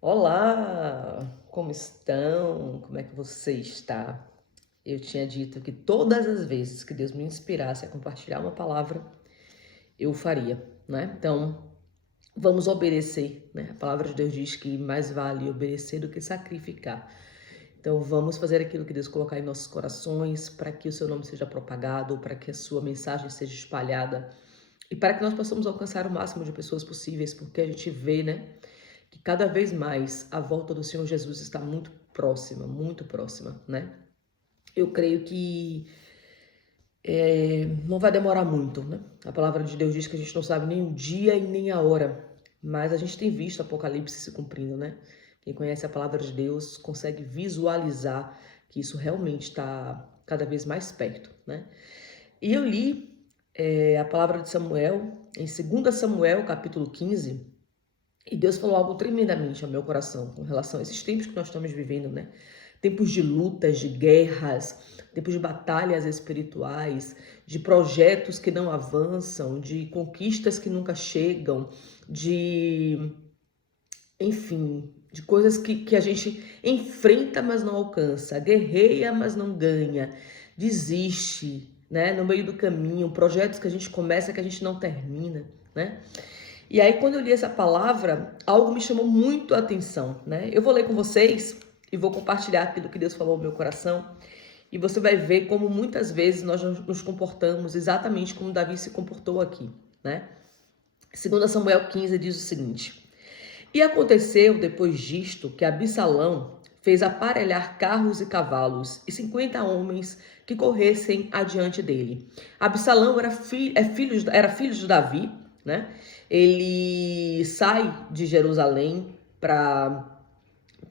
Olá, como estão? Como é que você está? Eu tinha dito que todas as vezes que Deus me inspirasse a compartilhar uma palavra, eu faria, né? Então, vamos obedecer, né? A palavra de Deus diz que mais vale obedecer do que sacrificar. Então, vamos fazer aquilo que Deus colocar em nossos corações para que o seu nome seja propagado, para que a sua mensagem seja espalhada e para que nós possamos alcançar o máximo de pessoas possíveis, porque a gente vê, né, que cada vez mais a volta do Senhor Jesus está muito próxima, né? Eu creio que não vai demorar muito, né? A palavra de Deus diz que a gente não sabe nem o dia e nem a hora, mas a gente tem visto Apocalipse se cumprindo, né? Quem conhece a palavra de Deus consegue visualizar que isso realmente está cada vez mais perto, né? E eu li a palavra de Samuel em 2 Samuel, capítulo 15, e Deus falou algo tremendamente ao meu coração com relação a esses tempos que nós estamos vivendo, né? Tempos de lutas, de guerras, tempos de batalhas espirituais, de projetos que não avançam, de conquistas que nunca chegam, enfim, de coisas que a gente enfrenta, mas não alcança, guerreia, mas não ganha, desiste, né? No meio do caminho, projetos que a gente começa que a gente não termina, né? E aí, quando eu li essa palavra, algo me chamou muito a atenção, né? Eu vou ler com vocês e vou compartilhar aquilo que Deus falou no meu coração. E você vai ver como muitas vezes nós nos comportamos exatamente como Davi se comportou aqui, né? 2 Samuel 15 diz o seguinte: E aconteceu depois disto que Absalão fez aparelhar carros e cavalos e 50 homens que corressem adiante dele. Absalão era filho de Davi, né? Ele sai de Jerusalém para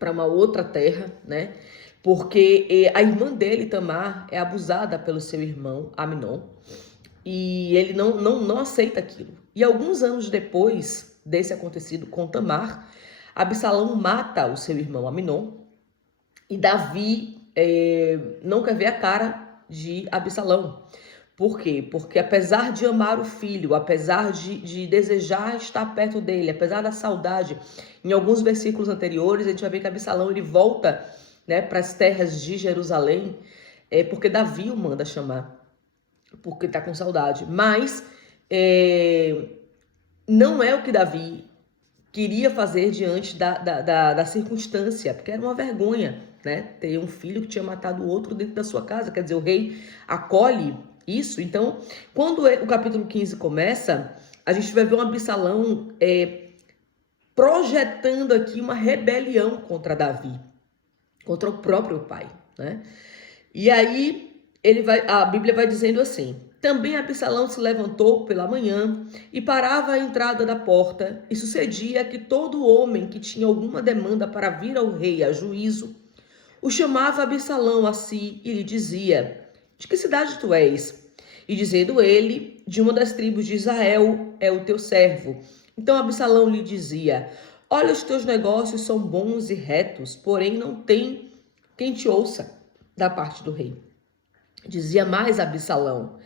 uma outra terra, né? Porque a irmã dele, Tamar, é abusada pelo seu irmão Amnon. E ele não aceita aquilo. E alguns anos depois desse acontecido com Tamar, Absalão mata o seu irmão Amnon. E Davi não quer ver a cara de Absalão. Por quê? Porque apesar de amar o filho, apesar de desejar estar perto dele, apesar da saudade, em alguns versículos anteriores a gente vai ver que Absalão ele volta, né, para as terras de Jerusalém, porque Davi o manda chamar, porque está com saudade. Mas não é o que Davi queria fazer diante da circunstância, porque era uma vergonha, né? Ter um filho que tinha matado o outro dentro da sua casa. Quer dizer, o rei acolhe isso. Então, quando o capítulo 15 começa, a gente vai ver um Absalão projetando aqui uma rebelião contra Davi, contra o próprio pai, né? E aí a Bíblia vai dizendo assim: também Absalão se levantou pela manhã e parava à entrada da porta, e sucedia que todo homem que tinha alguma demanda para vir ao rei a juízo, o chamava Absalão a si e lhe dizia: de que cidade tu és? E dizendo ele: de uma das tribos de Israel é o teu servo. Então Absalão lhe dizia: olha, os teus negócios são bons e retos, porém não tem quem te ouça da parte do rei. Dizia mais Absalão: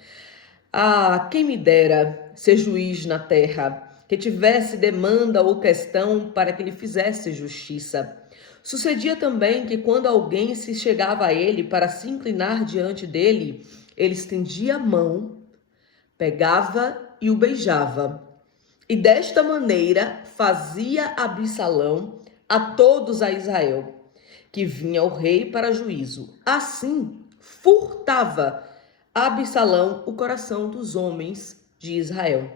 ah, quem me dera ser juiz na terra, que tivesse demanda ou questão para que lhe fizesse justiça. Sucedia também que quando alguém se chegava a ele para se inclinar diante dele, ele estendia a mão, pegava e o beijava. E desta maneira fazia Absalão a todos a Israel, que vinha ao rei para juízo. Assim, furtava Absalão o coração dos homens de Israel.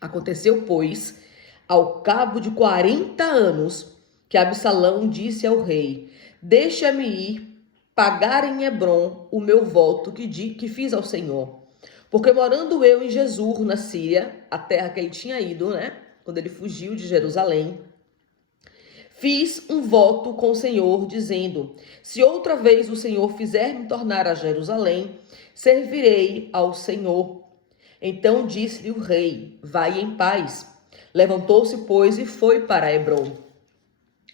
Aconteceu, pois, ao cabo de 40 anos, que Absalão disse ao rei: deixa-me ir pagar em Hebrom o meu voto que fiz ao Senhor. Porque morando eu em Jesur, na Síria, a terra que ele tinha ido, né? Quando ele fugiu de Jerusalém, fiz um voto com o Senhor, dizendo: se outra vez o Senhor fizer-me tornar a Jerusalém, servirei ao Senhor. Então disse-lhe o rei: vai em paz. Levantou-se, pois, e foi para Hebrom.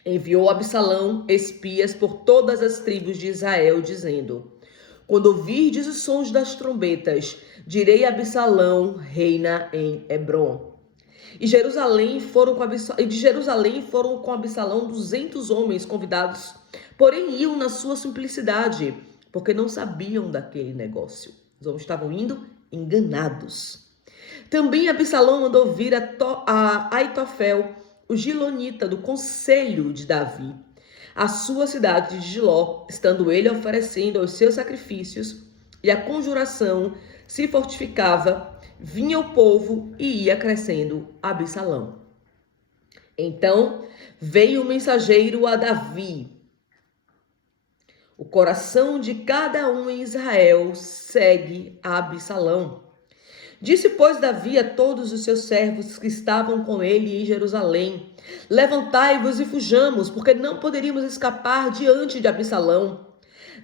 Enviou Absalão espias por todas as tribos de Israel, dizendo: quando ouvirdes os sons das trombetas, direi a Absalão reina em Hebrom. E de Jerusalém foram com Absalão 200 homens convidados, porém iam na sua simplicidade, porque não sabiam daquele negócio. Os homens estavam indo enganados. Também Absalão mandou vir a Aitofel, o gilonita do conselho de Davi, à sua cidade de Giló, estando ele oferecendo os seus sacrifícios, e a conjuração se fortificava, vinha o povo e ia crescendo Absalão. Então veio o mensageiro a Davi. O coração de cada um em Israel segue a Absalão. Disse, pois, Davi a todos os seus servos que estavam com ele em Jerusalém: levantai-vos e fujamos, porque não poderíamos escapar diante de Absalão.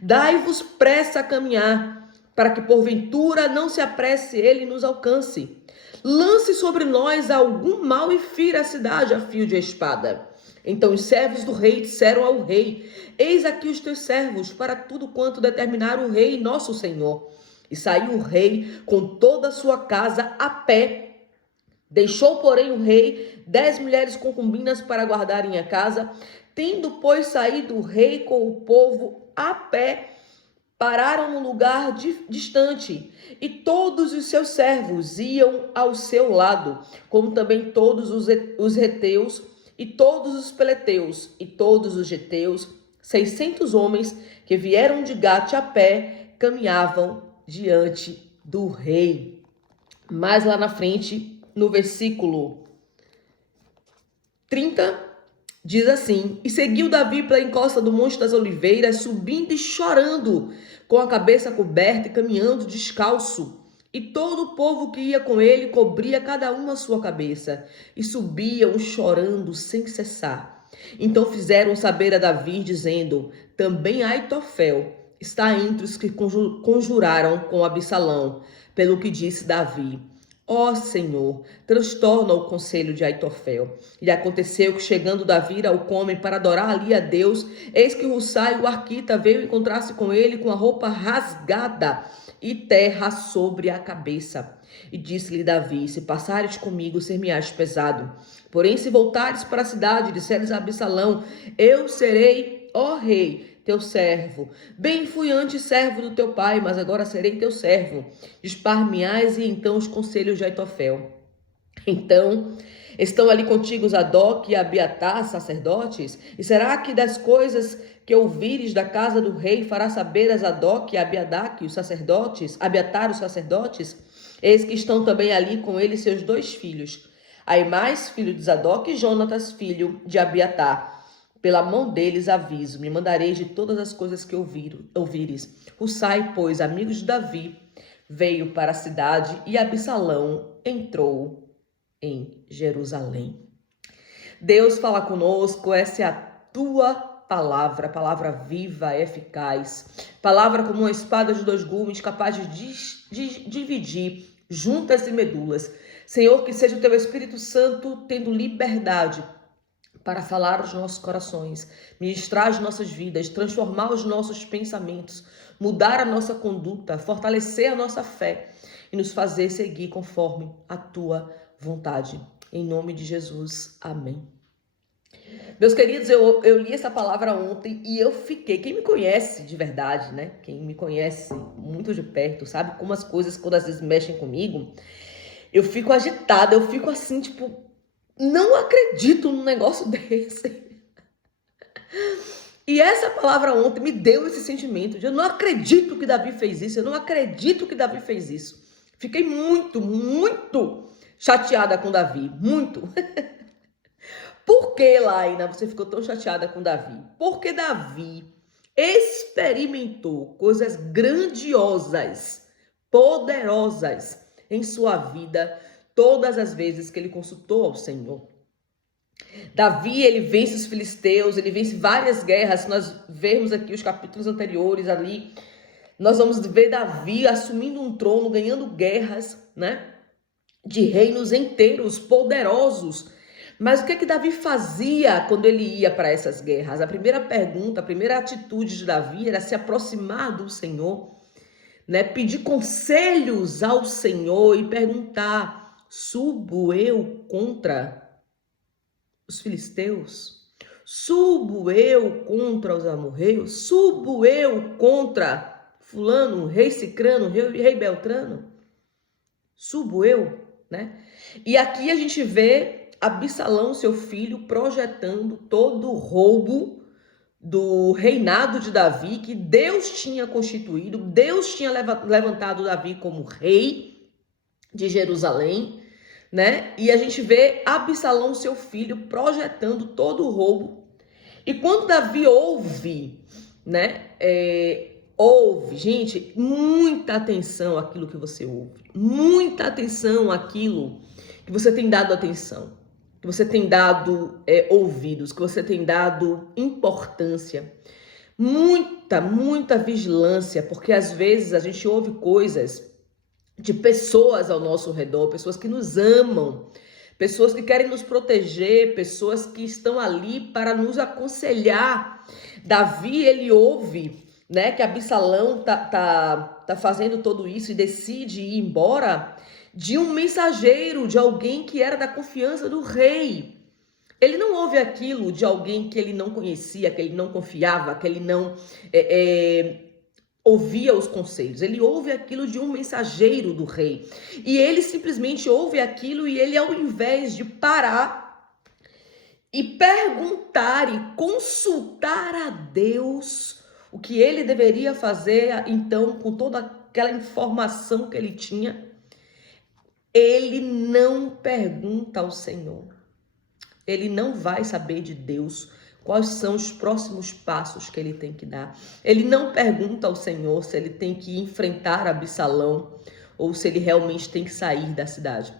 Dai-vos pressa a caminhar, para que porventura não se apresse ele e nos alcance. Lance sobre nós algum mal e fira a cidade a fio de espada. Então os servos do rei disseram ao rei: eis aqui os teus servos, para tudo quanto determinar o rei nosso senhor. E saiu o rei com toda a sua casa a pé. Deixou, porém, o rei 10 mulheres concubinas para guardarem a casa. Tendo, pois, saído o rei com o povo a pé, pararam num lugar distante, e todos os seus servos iam ao seu lado, como também todos os heteus, e todos os peleteus, e todos os geteus. 600 homens que vieram de Gate a pé caminhavam diante do rei. Mais lá na frente, no versículo 30, diz assim: e seguiu Davi pela encosta do Monte das Oliveiras, subindo e chorando, com a cabeça coberta e caminhando descalço. E todo o povo que ia com ele cobria cada um a sua cabeça, e subiam chorando sem cessar. Então fizeram saber a Davi, dizendo: também Aitofel está entre os que conjuraram com Absalão, pelo que disse Davi: ó Senhor, transtorna o conselho de Aitofel. E aconteceu que, chegando Davi ao come para adorar ali a Deus, eis que Hussai, o arquita, veio encontrar-se com ele com a roupa rasgada e terra sobre a cabeça. E disse-lhe Davi: se passares comigo, ser-me-ás pesado. Porém, se voltares para a cidade e disseres a Absalão: eu serei, ó rei, teu servo. Bem fui antes servo do teu pai, mas agora serei teu servo. Dispar-me-ás e então os conselhos de Aitofel. Então estão ali contigo Zadok e Abiatar, sacerdotes? E será que das coisas que ouvires da casa do rei fará saber a Zadok e Abiatar, os sacerdotes? Eis que estão também ali com ele seus 2 filhos, Aimás, filho de Zadok, e Jonatas, filho de Abiatar. Pela mão deles aviso, me mandareis de todas as coisas que ouvires. Hussai, pois, amigos de Davi, veio para a cidade, e Absalão entrou em Jerusalém. Deus fala conosco, essa é a tua palavra viva, eficaz, palavra como uma espada de 2 gumes, capaz de dividir juntas e medulas. Senhor, que seja o teu Espírito Santo tendo liberdade para falar os nossos corações, ministrar as nossas vidas, transformar os nossos pensamentos, mudar a nossa conduta, fortalecer a nossa fé e nos fazer seguir conforme a tua vontade. Em nome de Jesus, amém. Meus queridos, eu li essa palavra ontem e eu fiquei, quem me conhece de verdade, né? Quem me conhece muito de perto, sabe como as coisas, quando às vezes mexem comigo, eu fico agitada, eu fico assim, tipo, não acredito num negócio desse. E essa palavra ontem me deu esse sentimento de eu não acredito que Davi fez isso, eu não acredito que Davi fez isso. Fiquei muito chateada com Davi, muito. Por que, Laina, você ficou tão chateada com Davi? Porque Davi experimentou coisas grandiosas, poderosas em sua vida, todas as vezes que ele consultou ao Senhor. Davi, ele vence os filisteus, ele vence várias guerras. Se nós vermos aqui os capítulos anteriores ali, nós vamos ver Davi assumindo um trono, ganhando guerras, né? De reinos inteiros, poderosos. Mas o que Davi fazia quando ele ia para essas guerras? A primeira pergunta, a primeira atitude de Davi era se aproximar do Senhor, né? Pedir conselhos ao Senhor e perguntar: Subo eu contra os filisteus? Subo eu contra os amorreus? Subo eu contra fulano, rei Cicrano, rei Beltrano? Subo eu, né? E aqui a gente vê Absalão, seu filho, projetando todo o roubo do reinado de Davi, que Deus tinha constituído. Deus tinha levantado Davi como rei de Jerusalém, né? E a gente vê Absalão, seu filho, projetando todo o roubo. E quando Davi ouve, né? Ouve, gente, muita atenção àquilo que você ouve. Muita atenção àquilo que você tem dado atenção. Que você tem dado ouvidos, que você tem dado importância. Muita vigilância, porque às vezes a gente ouve coisas de pessoas ao nosso redor, pessoas que nos amam, pessoas que querem nos proteger, pessoas que estão ali para nos aconselhar. Davi, ele ouve, né, que Absalão tá fazendo tudo isso e decide ir embora de um mensageiro, de alguém que era da confiança do rei. Ele não ouve aquilo de alguém que ele não conhecia, que ele não confiava, que ele não ouvia os conselhos. Ele ouve aquilo de um mensageiro do rei. E ele simplesmente ouve aquilo e ele, ao invés de parar e perguntar e consultar a Deus o que ele deveria fazer, então, com toda aquela informação que ele tinha, ele não pergunta ao Senhor. Ele não vai saber de Deus quais são os próximos passos que ele tem que dar. Ele não pergunta ao Senhor se ele tem que enfrentar Absalão ou se ele realmente tem que sair da cidade.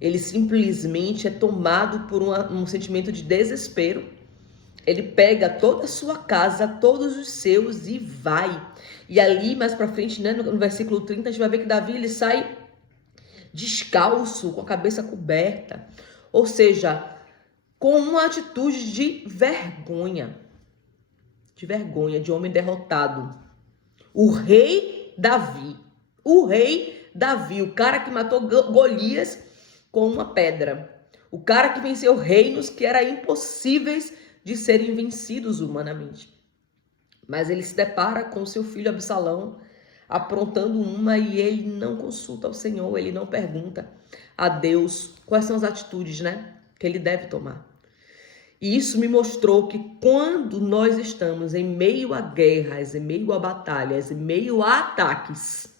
Ele simplesmente é tomado por um sentimento de desespero. Ele pega toda a sua casa, todos os seus e vai. E ali, mais pra frente, né, no versículo 30, a gente vai ver que Davi, ele sai descalço, com a cabeça coberta. Ou seja, com uma atitude de vergonha, de homem derrotado. O rei Davi, o cara que matou Golias com uma pedra, o cara que venceu reinos que eram impossíveis de serem vencidos humanamente. Mas ele se depara com seu filho Absalão aprontando uma e ele não consulta ao Senhor, ele não pergunta a Deus quais são as atitudes, né, que ele deve tomar. E isso me mostrou que quando nós estamos em meio a guerras, em meio a batalhas, em meio a ataques,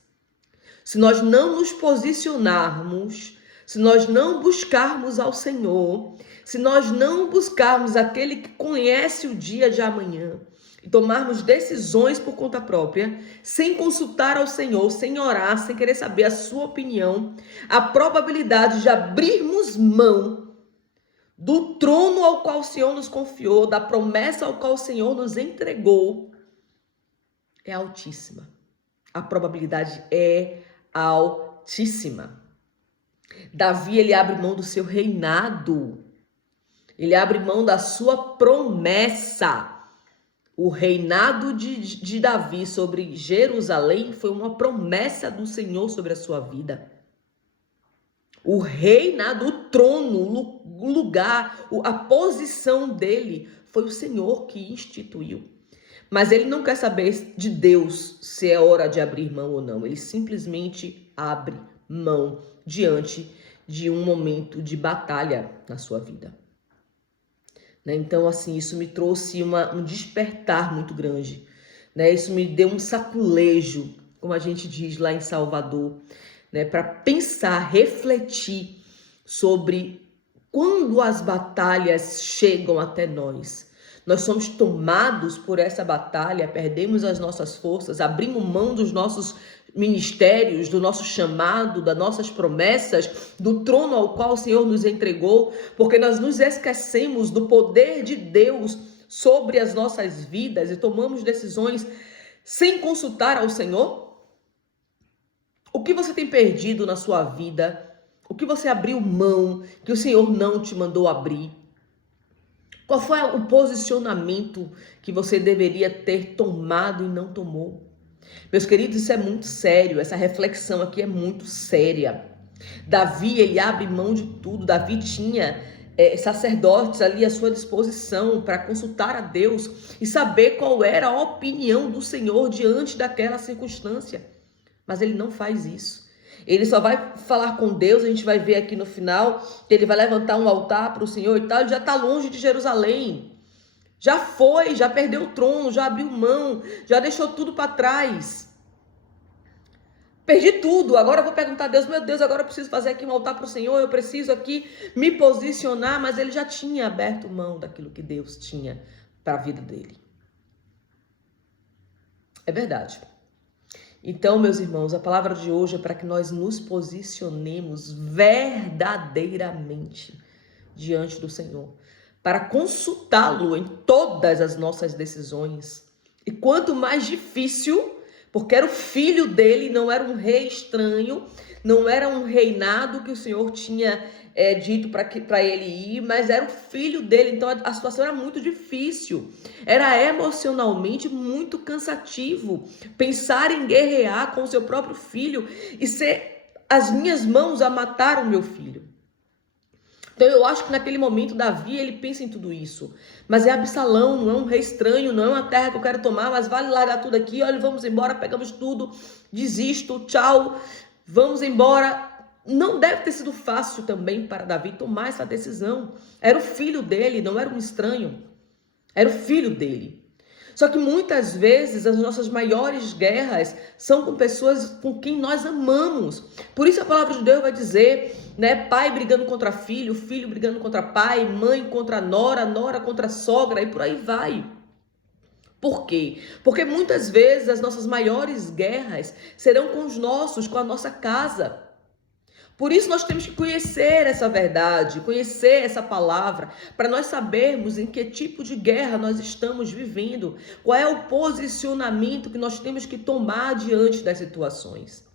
se nós não nos posicionarmos, se nós não buscarmos ao Senhor, se nós não buscarmos aquele que conhece o dia de amanhã e tomarmos decisões por conta própria, sem consultar ao Senhor, sem orar, sem querer saber a sua opinião, a probabilidade de abrirmos mão do trono ao qual o Senhor nos confiou, da promessa ao qual o Senhor nos entregou, é altíssima. A probabilidade é altíssima. Davi, ele abre mão do seu reinado. Ele abre mão da sua promessa. O reinado de Davi sobre Jerusalém foi uma promessa do Senhor sobre a sua vida. O reinado, o trono, o lugar, a posição dele foi o Senhor que instituiu. Mas ele não quer saber de Deus se é hora de abrir mão ou não. Ele simplesmente abre mão diante de um momento de batalha na sua vida. Então, assim, isso me trouxe um despertar muito grande. Isso me deu um saculejo, como a gente diz lá em Salvador, para pensar, refletir sobre quando as batalhas chegam até nós. Nós somos tomados por essa batalha, perdemos as nossas forças, abrimos mão dos nossos ministérios, do nosso chamado, das nossas promessas, do trono ao qual o Senhor nos entregou, porque nós nos esquecemos do poder de Deus sobre as nossas vidas e tomamos decisões sem consultar ao Senhor. O que você tem perdido na sua vida? O que você abriu mão que o Senhor não te mandou abrir? Qual foi o posicionamento que você deveria ter tomado e não tomou? Meus queridos, isso é muito sério. Essa reflexão aqui é muito séria. Davi, ele abre mão de tudo. Davi tinha sacerdotes ali à sua disposição para consultar a Deus e saber qual era a opinião do Senhor diante daquela circunstância. Mas ele não faz isso. Ele só vai falar com Deus, a gente vai ver aqui no final, que ele vai levantar um altar para o Senhor e tal, ele já está longe de Jerusalém. Já foi, já perdeu o trono, já abriu mão, já deixou tudo para trás. Perdi tudo, agora eu vou perguntar a Deus, meu Deus, agora eu preciso fazer aqui um altar para o Senhor, eu preciso aqui me posicionar, mas ele já tinha aberto mão daquilo que Deus tinha para a vida dele. É verdade. Então, meus irmãos, a palavra de hoje é para que nós nos posicionemos verdadeiramente diante do Senhor, para consultá-lo em todas as nossas decisões. E quanto mais difícil, porque era o filho dele, não era um rei estranho, não era um reinado que o Senhor tinha dito para ele ir, mas era o filho dele, então a situação era muito difícil, era emocionalmente muito cansativo, pensar em guerrear com o seu próprio filho e ser as minhas mãos a matar o meu filho. Então eu acho que naquele momento Davi, ele pensa em tudo isso, mas é Absalão, não é um rei estranho, não é uma terra que eu quero tomar, mas vale largar tudo aqui, olha, vamos embora, pegamos tudo, desisto, tchau, vamos embora. Não deve ter sido fácil também para Davi tomar essa decisão. Era o filho dele, não era um estranho, era o filho dele. Só que muitas vezes as nossas maiores guerras são com pessoas com quem nós amamos. Por isso a palavra de Deus vai dizer, né, pai brigando contra filho, filho brigando contra pai, mãe contra nora, nora contra sogra e por aí vai. Por quê? Porque muitas vezes as nossas maiores guerras serão com os nossos, com a nossa casa. Por isso nós temos que conhecer essa verdade, conhecer essa palavra, para nós sabermos em que tipo de guerra nós estamos vivendo, qual é o posicionamento que nós temos que tomar diante das situações.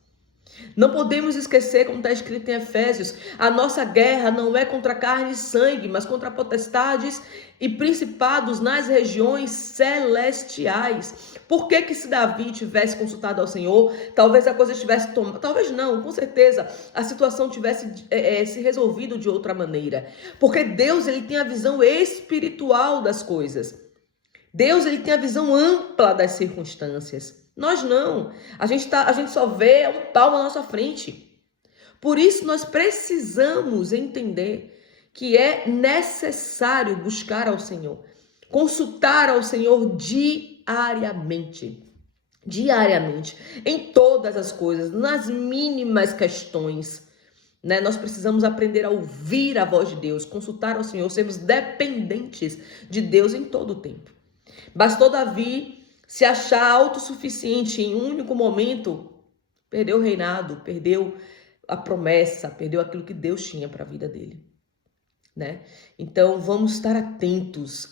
Não podemos esquecer, como está escrito em Efésios, a nossa guerra não é contra carne e sangue, mas contra potestades e principados nas regiões celestiais. Por que se Davi tivesse consultado ao Senhor, talvez a coisa tivesse tomado, talvez não, com certeza, a situação tivesse se resolvido de outra maneira. Porque Deus, ele tem a visão espiritual das coisas. Deus, ele tem a visão ampla das circunstâncias. Nós não. A gente só vê um pau na nossa frente. Por isso nós precisamos entender que é necessário buscar ao Senhor, consultar ao Senhor diariamente. Diariamente, em todas as coisas, nas mínimas questões, né? Nós precisamos aprender a ouvir a voz de Deus, consultar ao Senhor, sermos dependentes de Deus em todo o tempo. Bastou Davi se achar autossuficiente em um único momento, perdeu o reinado, perdeu a promessa, perdeu aquilo que Deus tinha para a vida dele, né? Então vamos estar atentos.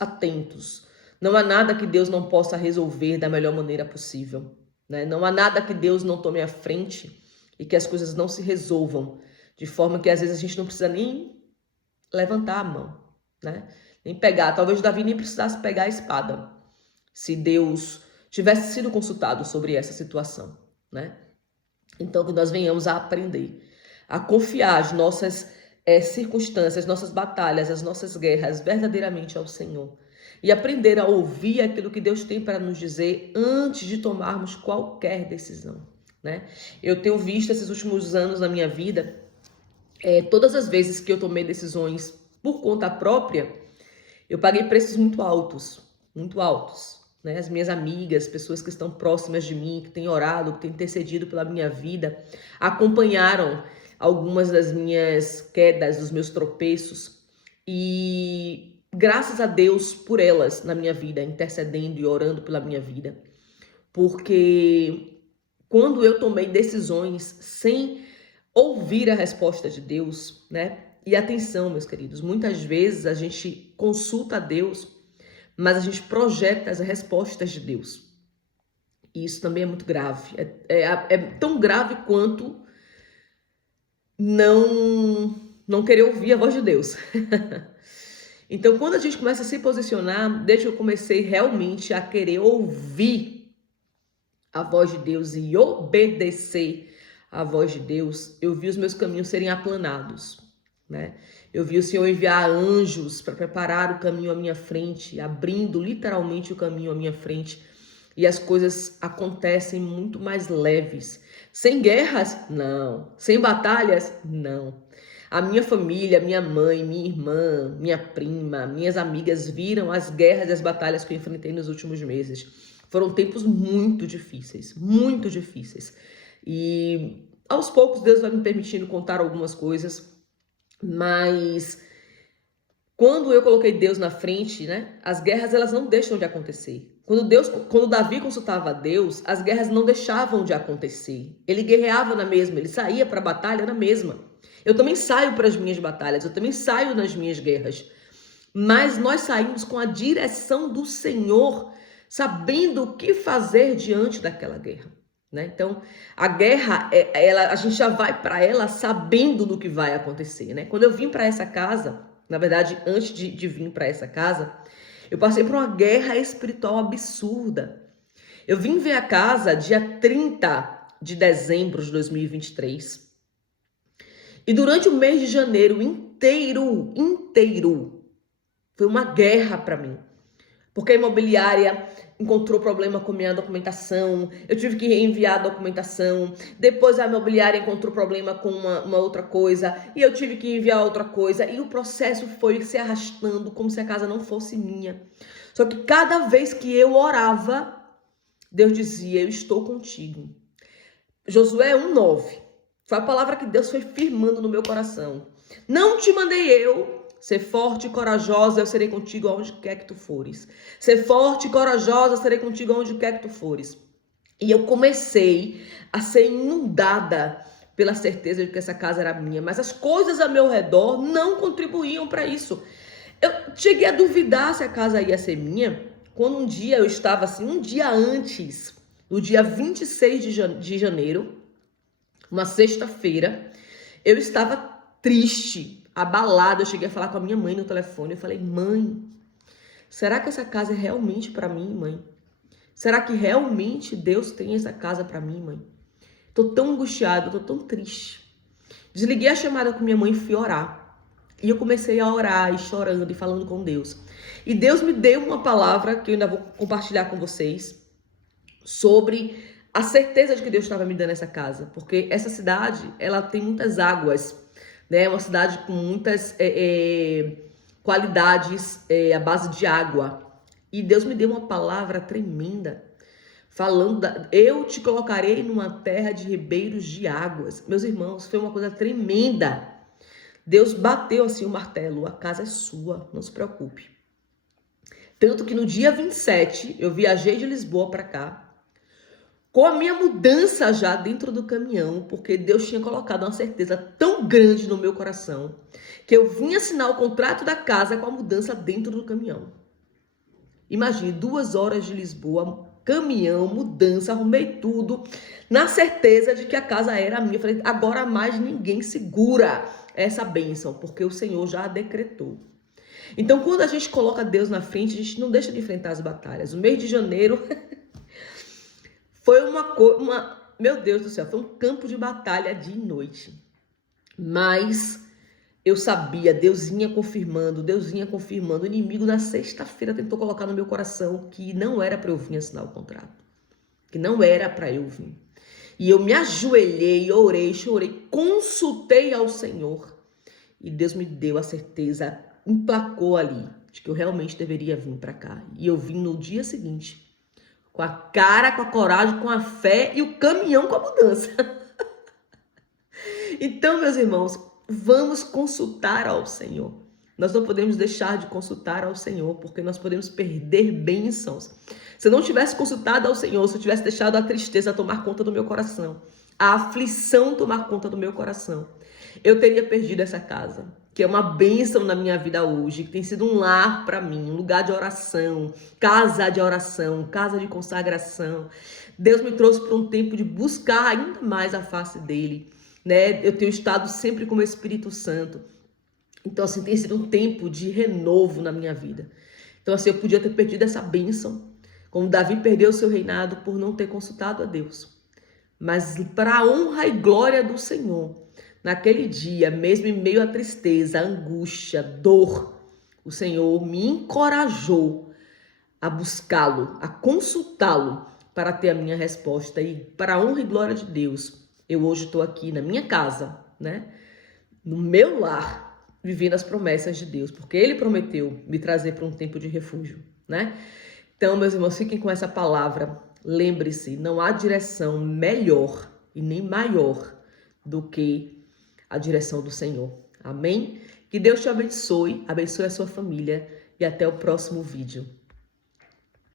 Não há nada que Deus não possa resolver da melhor maneira possível, né? Não há nada que Deus não tome à frente e que as coisas não se resolvam de forma que às vezes a gente não precisa nem levantar a mão, né? Nem pegar. Talvez Davi nem precisasse pegar a espada, se Deus tivesse sido consultado sobre essa situação, né? Então, que nós venhamos a aprender, a confiar as nossas circunstâncias, nossas batalhas, as nossas guerras verdadeiramente ao Senhor. E aprender a ouvir aquilo que Deus tem para nos dizer antes de tomarmos qualquer decisão, né? Eu tenho visto esses últimos anos na minha vida, todas as vezes que eu tomei decisões por conta própria, eu paguei preços muito altos, né? As minhas amigas, pessoas que estão próximas de mim, que têm orado, que têm intercedido pela minha vida, acompanharam algumas das minhas quedas, dos meus tropeços, e graças a Deus por elas na minha vida, intercedendo e orando pela minha vida, porque quando eu tomei decisões sem ouvir a resposta de Deus, né? E atenção, meus queridos, muitas vezes a gente consulta a Deus, mas a gente projeta as respostas de Deus. E isso também é muito grave. É tão grave quanto não querer ouvir a voz de Deus. Então, quando a gente começa a se posicionar, desde que eu comecei realmente a querer ouvir a voz de Deus e obedecer a voz de Deus, eu vi os meus caminhos serem aplanados, né? Eu vi o Senhor enviar anjos para preparar o caminho à minha frente, abrindo literalmente o caminho à minha frente. E as coisas acontecem muito mais leves. Sem guerras? Não. Sem batalhas? Não. A minha família, minha mãe, minha irmã, minha prima, minhas amigas viram as guerras e as batalhas que eu enfrentei nos últimos meses. Foram tempos muito difíceis, muito difíceis. E aos poucos Deus vai me permitindo contar algumas coisas, mas quando eu coloquei Deus na frente, né, as guerras elas não deixam de acontecer. Quando Davi consultava a Deus, as guerras não deixavam de acontecer. Ele guerreava na mesma, ele saía para a batalha na mesma. Eu também saio para as minhas batalhas, eu também saio nas minhas guerras. Mas nós saímos com a direção do Senhor, sabendo o que fazer diante daquela guerra, né? Então, a guerra, a gente já vai para ela sabendo do que vai acontecer, né? Quando eu vim para essa casa, na verdade, antes de vir para essa casa, eu passei por uma guerra espiritual absurda. Eu vim ver a casa dia 30 de dezembro de 2023. E durante o mês de janeiro inteiro, foi uma guerra para mim. Porque a imobiliária encontrou problema com minha documentação, eu tive que reenviar a documentação, depois a imobiliária encontrou problema com uma outra coisa, e eu tive que enviar outra coisa, e o processo foi se arrastando como se a casa não fosse minha. Só que cada vez que eu orava, Deus dizia, eu estou contigo. Josué 1:9, foi a palavra que Deus foi firmando no meu coração. Não te mandei eu. Ser forte e corajosa, eu serei contigo aonde quer que tu fores. Ser forte e corajosa, eu serei contigo aonde quer que tu fores. E eu comecei a ser inundada pela certeza de que essa casa era minha. Mas as coisas ao meu redor não contribuíam para isso. Eu cheguei a duvidar se a casa ia ser minha, quando um dia eu estava assim, um dia antes, no dia 26 de janeiro, uma sexta-feira, eu estava triste, abalada. Eu cheguei a falar com a minha mãe no telefone. Eu falei, mãe, será que essa casa é realmente para mim, mãe? Será que realmente Deus tem essa casa para mim, mãe? Tô tão angustiada, tô tão triste. Desliguei a chamada com minha mãe e fui orar. E eu comecei a orar e chorando e falando com Deus. E Deus me deu uma palavra que eu ainda vou compartilhar com vocês sobre a certeza de que Deus estava me dando essa casa. Porque essa cidade, ela tem muitas águas, né? É uma cidade com muitas qualidades à base de água. E Deus me deu uma palavra tremenda, falando, eu te colocarei numa terra de ribeiros de águas. Meus irmãos, foi uma coisa tremenda. Deus bateu assim o martelo, a casa é sua, não se preocupe. Tanto que no dia 27, eu viajei de Lisboa para cá, com a minha mudança já dentro do caminhão, porque Deus tinha colocado uma certeza tão grande no meu coração, que eu vim assinar o contrato da casa com a mudança dentro do caminhão. Imagine, 2 horas de Lisboa, caminhão, mudança, arrumei tudo, na certeza de que a casa era minha. Eu falei, agora mais ninguém segura essa bênção, porque o Senhor já a decretou. Então, quando a gente coloca Deus na frente, a gente não deixa de enfrentar as batalhas. O mês de janeiro foi meu Deus do céu, foi um campo de batalha dia e noite. Mas eu sabia, Deus vinha confirmando. O inimigo na sexta-feira tentou colocar no meu coração que não era para eu vir assinar o contrato. Que não era para eu vir. E eu me ajoelhei, orei, chorei, consultei ao Senhor. E Deus me deu a certeza, emplacou ali, de que eu realmente deveria vir para cá. E eu vim no dia seguinte. Com a cara, com a coragem, com a fé e o caminhão com a mudança. Então, meus irmãos, vamos consultar ao Senhor. Nós não podemos deixar de consultar ao Senhor, porque nós podemos perder bênçãos. Se eu não tivesse consultado ao Senhor, se eu tivesse deixado a tristeza tomar conta do meu coração, a aflição tomar conta do meu coração, eu teria perdido essa casa, que é uma bênção na minha vida hoje, que tem sido um lar para mim, um lugar de oração, casa de consagração. Deus me trouxe para um tempo de buscar ainda mais a face dele, né? Eu tenho estado sempre com o Espírito Santo. Então, assim, tem sido um tempo de renovo na minha vida. Então, assim, eu podia ter perdido essa bênção, como Davi perdeu o seu reinado por não ter consultado a Deus. mas para a honra e glória do Senhor. Naquele dia, mesmo em meio à tristeza, à angústia, dor, o Senhor me encorajou a buscá-lo, a consultá-lo para ter a minha resposta. E para a honra e glória de Deus, eu hoje estou aqui na minha casa, né? No meu lar, vivendo as promessas de Deus, porque Ele prometeu me trazer para um tempo de refúgio, né? Então, meus irmãos, fiquem com essa palavra. Lembre-se, não há direção melhor e nem maior do que a direção do Senhor. Amém? Que Deus te abençoe, abençoe a sua família e até o próximo vídeo.